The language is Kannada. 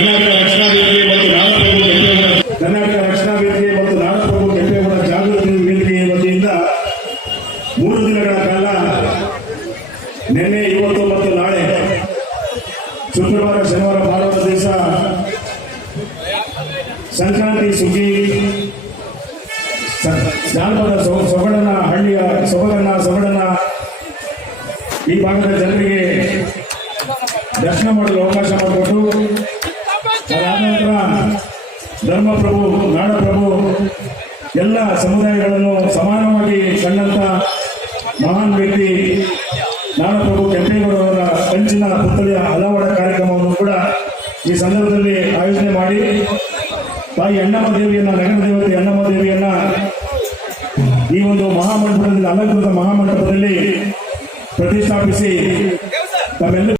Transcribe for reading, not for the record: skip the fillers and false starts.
ಕರ್ನಾಟಕ ರಕ್ಷಣಾ ವೇದಿಕೆ ಮತ್ತು ನಾಡಪ್ರಭು ಕೆಂಪೇಗೌಡ ಜಾಗೃತಿ ವೇದಿಕೆ ವತಿಯಿಂದ 3 ದಿನಗಳ ಕಾಲ ನಿನ್ನೆ, ಇವತ್ತು ಮತ್ತು ನಾಳೆ ಶುಕ್ರವಾರ, ಶನಿವಾರ, ಭಾನುವಾರ ದಿವಸ ಸಂಕ್ರಾಂತಿ ಸುಗ್ಗಿ ಜಾನಪದ ಸೊಗಡನ್ನ, ಹಳ್ಳಿಯ ಸೊಗಡನ್ನ ಈ ಭಾಗದ ಜನರಿಗೆ ದರ್ಶನ ಮಾಡಲು ಅವಕಾಶ ಮಾಡಿಕೊಟ್ಟು, ಅದಾದ ನಂತರ ಧರ್ಮಪ್ರಭು, ನಾಡಪ್ರಭು ಎಲ್ಲ ಸಮುದಾಯಗಳನ್ನು ಸಮಾನವಾಗಿ ಕಂಡಂತ ಮಹಾನ್ ವ್ಯಕ್ತಿ ನಾಡಪ್ರಭು ಕೆಂಪೇಗೌಡರವರ ಕಂಚಿನ ಪುತ್ಥಳಿಯ ಅನಾವರಣ ಕಾರ್ಯಕ್ರಮವನ್ನು ಕೂಡ ಈ ಸಂದರ್ಭದಲ್ಲಿ ಆಯೋಜನೆ ಮಾಡಿ ತಾಯಿ ಅಣ್ಣಮ್ಮ ದೇವಿಯನ್ನ, ನಗರ ದೇವತೆ ಅಣ್ಣಮ್ಮ ದೇವಿಯನ್ನ ಈ ಒಂದು ಮಹಾಮಂಟಪದಲ್ಲಿ, ಅಲಂಕೃತ ಮಹಾಮಂಟಪದಲ್ಲಿ ಪ್ರತಿಷ್ಠಾಪಿಸಿ ತಮ್ಮೆಲ್ಲ